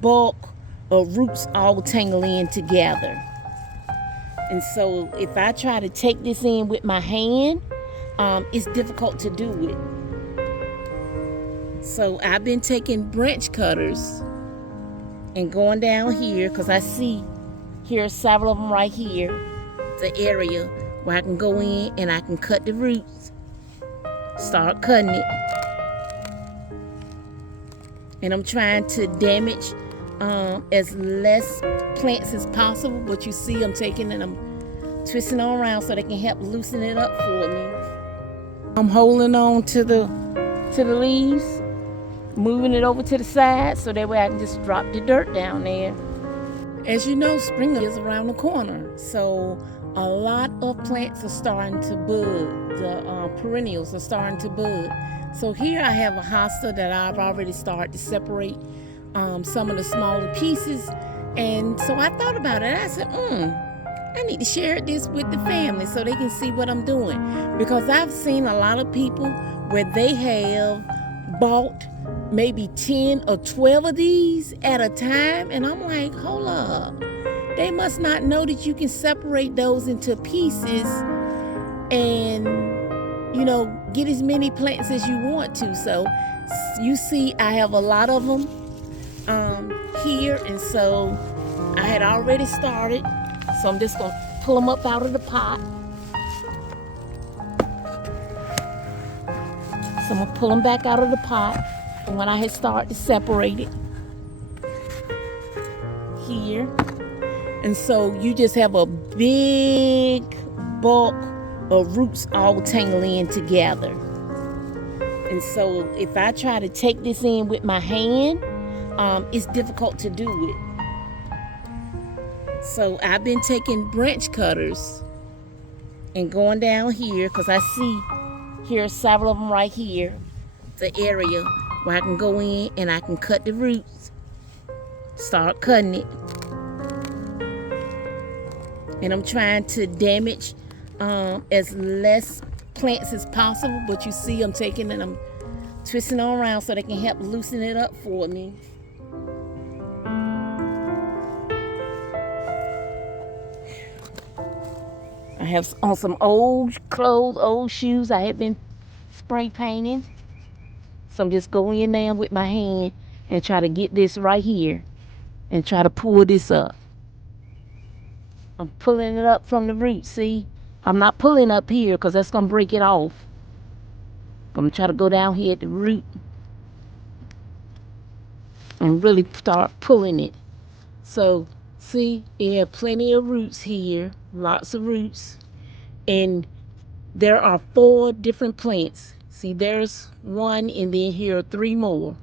bulk of roots all tangle in together. And so if I try to take this in with my hand, it's difficult to do it. So I've been taking branch cutters and going down here, because I see here several of them right here, the area where I can go in and I can cut the roots, start cutting it. And I'm trying to damage as less plants as possible. But you see I'm taking and I'm twisting on around so they can help loosen it up for me. I'm holding on to the leaves, moving it over to the side so that way I can just drop the dirt down there. As you know, spring is around the corner, so a lot of plants are starting to bud. The perennials are starting to bud. So here I have a hosta that I've already started to separate some of the smaller pieces. And so I thought about it. I said, I need to share this with the family so they can see what I'm doing. Because I've seen a lot of people where they have bought maybe 10 or 12 of these at a time. And I'm like, hold up. They must not know that you can separate those into pieces and, get as many plants as you want to. So you see, I have a lot of them here. And so I had already started. So I'm just going to pull them up out of the pot. So I'm going to pull them back out of the pot. And when I had started to separate it here. And so you just have a big bulk of roots all tangle in together. And so if I try to take this in with my hand, it's difficult to do it. So I've been taking branch cutters and going down here, because I see here several of them right here, the area where I can go in and I can cut the roots, start cutting it. And I'm trying to damage as less plants as possible. But you see I'm taking and I'm twisting on around so they can help loosen it up for me. I have on some old clothes, old shoes I have been spray painting. So I'm just going in there with my hand and try to get this right here and try to pull this up. I'm pulling it up from the root, see? I'm not pulling up here because that's going to break it off. I'm going to try to go down here at the root and really start pulling it. So, see, you have plenty of roots here, lots of roots. And there are 4 different plants. See, there's one, and then here are 3 more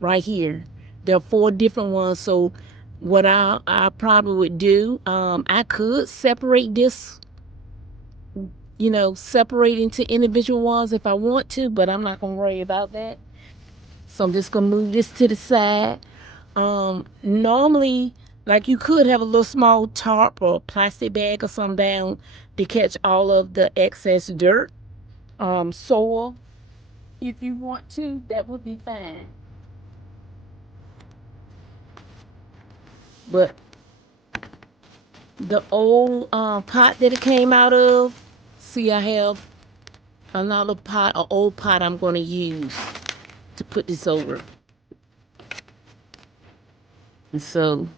right here. There are 4 different ones. So what I probably would do, I could separate this, separate into individual ones if I want to, but I'm not going to worry about that. So I'm just going to move this to the side. Normally, like, you could have a little small tarp or plastic bag or something down to catch all of the excess dirt, soil. If you want to, that would be fine. But the old pot that it came out of, see, I have another pot, an old pot I'm going to use to put this over. And so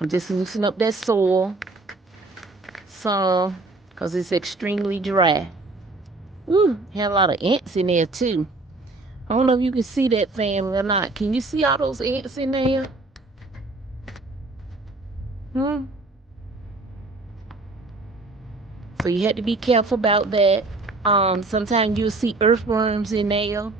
I'm just loosening up that soil some, because it's extremely dry. Ooh, had a lot of ants in there too. I don't know if you can see that, family, or not. Can you see all those ants in there? So you have to be careful about that. Sometimes you'll see earthworms in there.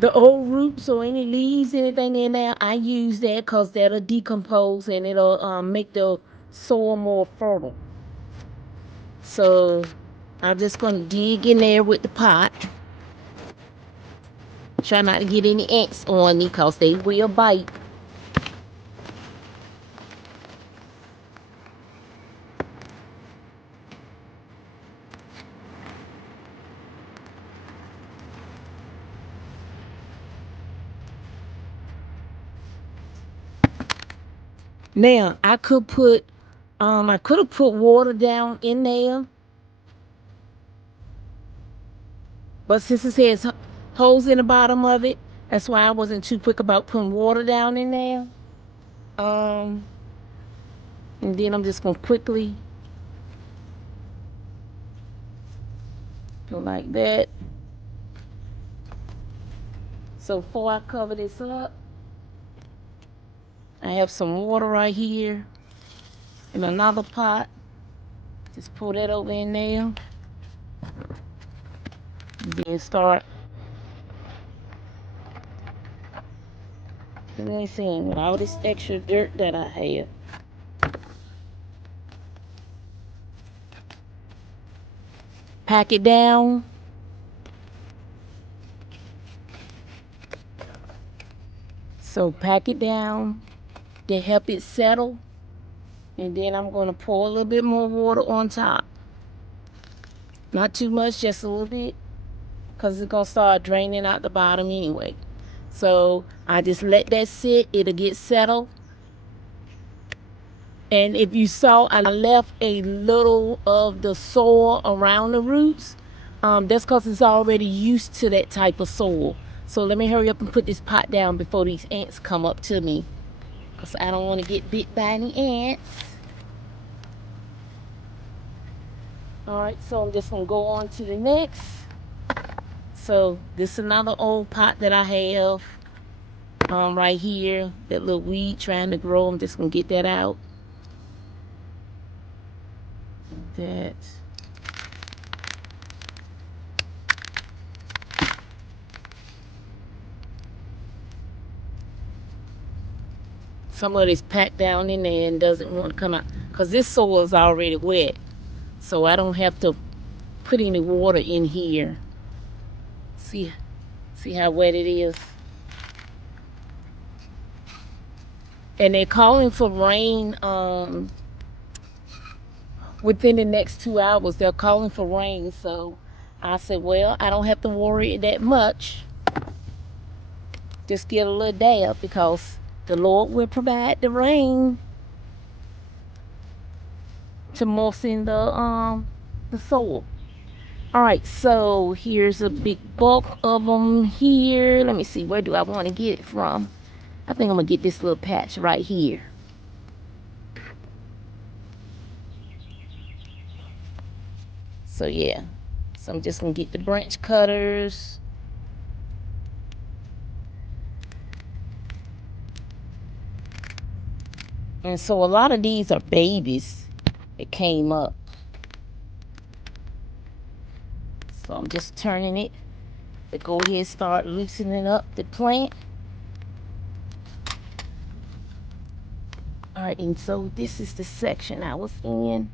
The old roots or any leaves, anything in there, I use that because that'll decompose and it'll make the soil more fertile. So I'm just going to dig in there with the pot. Try not to get any ants on me because they will bite. Now I could have put water down in there, but since it has holes in the bottom of it, that's why I wasn't too quick about putting water down in there. And then I'm just gonna quickly go like that. So before I cover this up, I have some water right here in another pot. Just pour that over in there. And then start rinsing with all this extra dirt that I have. Pack it down. So pack it down to help it settle. And then I'm going to pour a little bit more water on top. Not too much, just a little bit, because it's going to start draining out the bottom anyway. So I just let that sit. It'll get settled. And if you saw, I left a little of the soil around the roots. That's because it's already used to that type of soil. So let me hurry up and put this pot down before these ants come up to me, because I don't want to get bit by any ants. All right, so I'm just going to go on to the next. So this is another old pot that I have right here. That little weed trying to grow. I'm just going to get that out. That. Some of it's packed down in there and doesn't want to come out, because this soil is already wet. So I don't have to put any water in here. See how wet it is? And they're calling for rain within the next 2 hours. They're calling for rain. So I said, well, I don't have to worry that much. Just get a little dab, because the Lord will provide the rain to moisten the soil. All right, so here's a big bulk of them here. Let me see, where do I want to get it from? I think I'm gonna get this little patch right here. So yeah, so I'm just gonna get the branch cutters. And so a lot of these are babies that came up. So I'm just turning it to go ahead and start loosening up the plant. All right, and so this is the section I was in.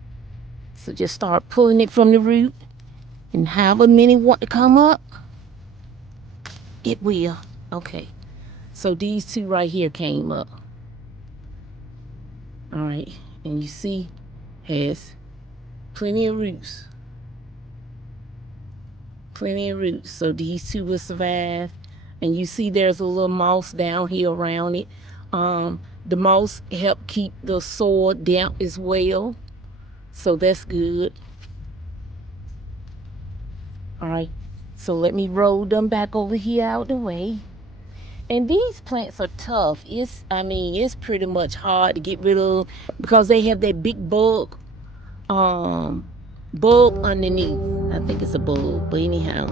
So just start pulling it from the root, and however many want to come up, it will. Okay, so these two right here came up. All right, and you see, has plenty of roots. Plenty of roots, so these two will survive. And you see there's a little moss down here around it. The moss help keep the soil damp as well, so that's good. All right, so let me roll them back over here out the way. And these plants are tough. It's pretty much hard to get rid of, because they have that big bug underneath. I think it's a bug, but anyhow,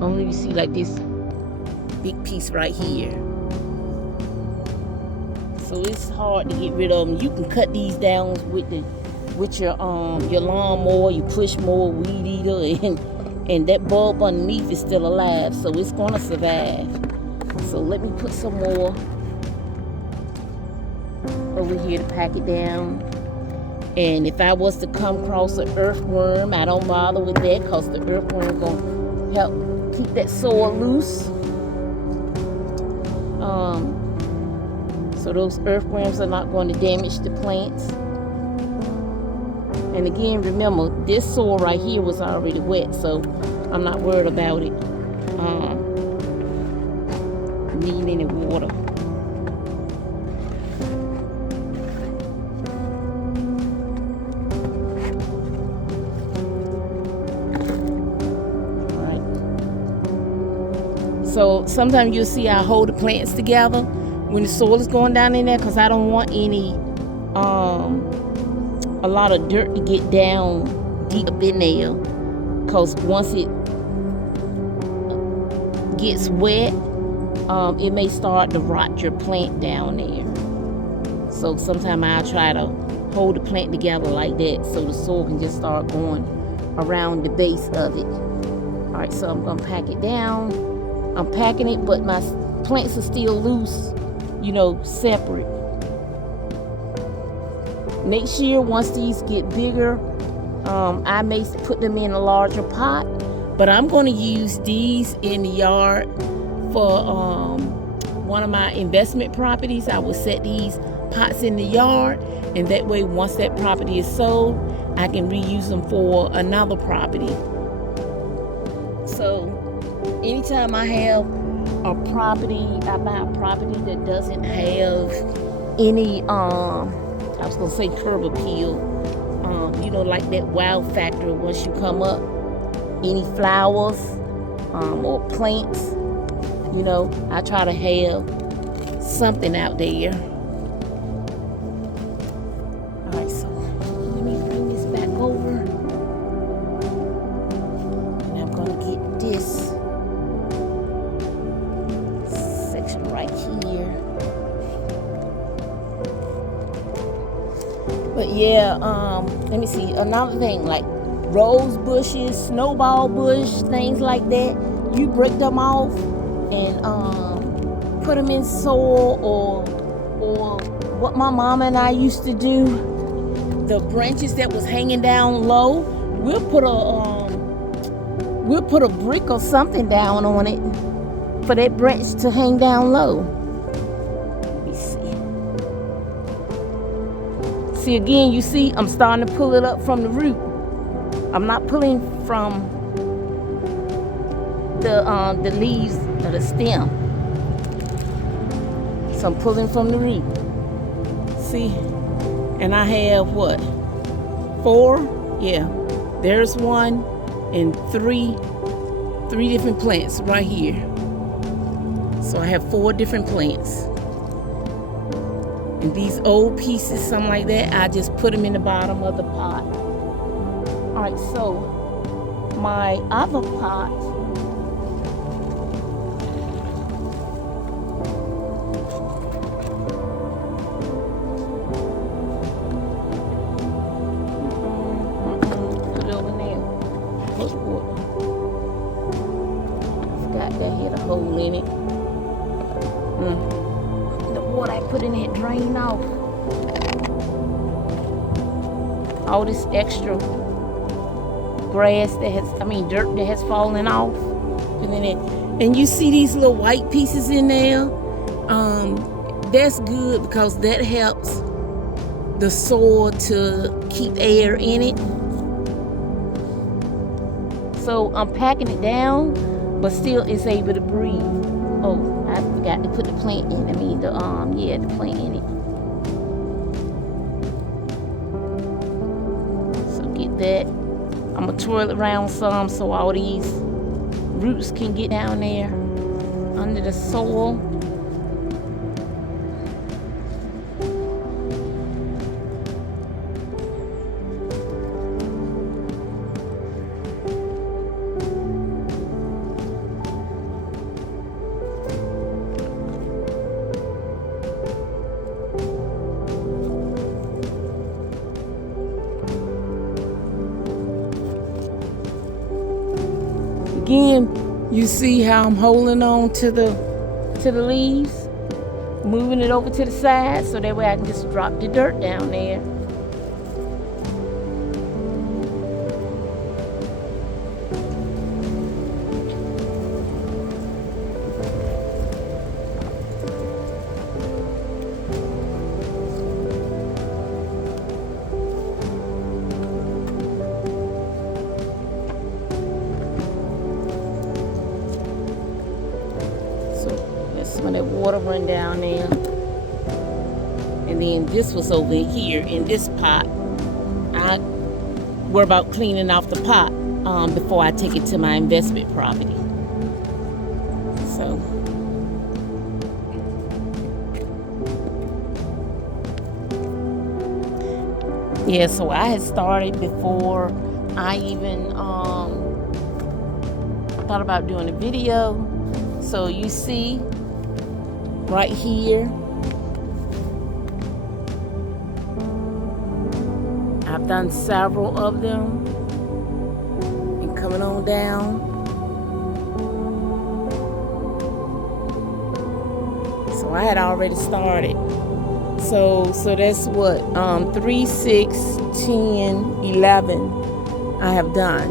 only you see like this big piece right here. So it's hard to get rid of them. You can cut these down with your lawnmower, you push mower, weed eater, and that bulb underneath is still alive, so it's gonna survive. So let me put some more over here to pack it down. And if I was to come across an earthworm, I don't bother with that, because the earthworm gonna help keep that soil loose. So those earthworms are not going to damage the plants. And again, remember, this soil right here was already wet, so I'm not worried about it needing any water. So sometimes you'll see I hold the plants together when the soil is going down in there, because I don't want any a lot of dirt to get down deep up in there, because once it gets wet, it may start to rot your plant down there. So sometimes I'll try to hold the plant together like that so the soil can just start going around the base of it. All right, so I'm gonna pack it down. I'm packing it, but my plants are still loose, you know, separate. Next year, once these get bigger, I may put them in a larger pot, but I'm going to use these in the yard for one of my investment properties. I will set these pots in the yard, and that way, once that property is sold, I can reuse them for another property. So anytime I have a property, I buy a property that doesn't have any I was gonna say curb appeal, you know, like that wow factor. Once you come up, any flowers or plants, you know, I try to have something out there. All right, so let me bring this back over, and I'm gonna get this section right here. But yeah, let me see, another thing, like rose bushes, snowball bush, things like that, you break them off and put them in soil, or what my mama and I used to do, the branches that was hanging down low, we'll put a brick or something down on it for that branch to hang down low. See, again, you see, I'm starting to pull it up from the root. I'm not pulling from the leaves of the stem. So I'm pulling from the root. See, and I have what? 4? Yeah, there's 1 and 3 different plants right here. So I have 4 different plants. And these old pieces, something like that, I just put them in the bottom of the pot. All right, so my other pot, put it over there. I forgot that had a hole in it. What I put in it drain off. All this extra grass that has, dirt that has fallen off. And you see these little white pieces in there. That's good because that helps the soil to keep air in it. So I'm packing it down, but still it's able to breathe. Oh, I forgot to put the plant in. The plant in it. So get that. I'm gonna twirl it around some so all these roots can get down there under the soil. Again, you see how I'm holding on to the leaves, moving it over to the side so that way I can just drop the dirt down there. Some of that water run down there. And then this was over here in this pot. I worry about cleaning off the pot before I take it to my investment property. So Yeah, so I had started before I even thought about doing a video. So you see right here, I've done several of them, and coming on down. So I had already started. So that's what 3, 6, 10, 11 I have done.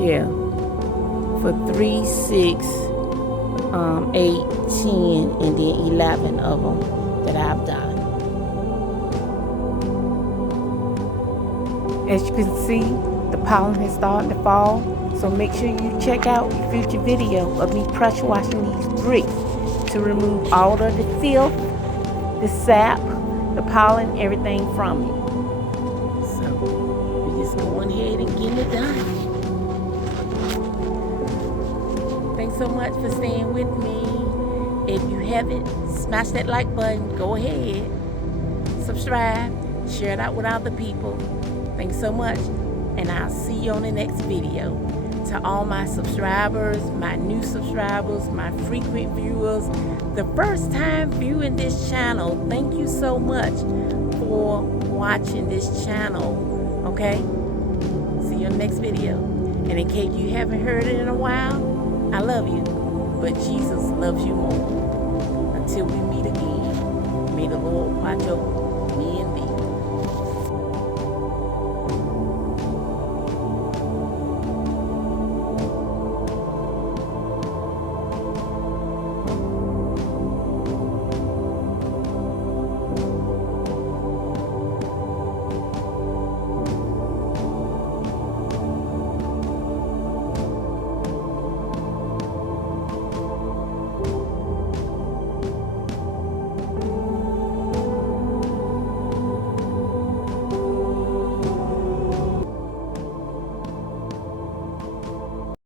Yeah, for 3, 6, 8, 10, and then 11 of them that I've done. As you can see, the pollen has started to fall. So make sure you check out the future video of me pressure washing these bricks to remove all of the filth, the sap, the pollen, everything from it. So we're just going ahead and getting it done. Thanks so much for staying with me. If you haven't, smash that like button. Go ahead, subscribe, share it out with other people. Thanks so much, and I'll see you on the next video. To all my subscribers, my new subscribers, my frequent viewers, the first time viewing this channel, thank you so much for watching this channel, okay? See you in the next video. And in case you haven't heard it in a while, I love you, but Jesus loves you more. Until we meet again, may the Lord watch over me and thee.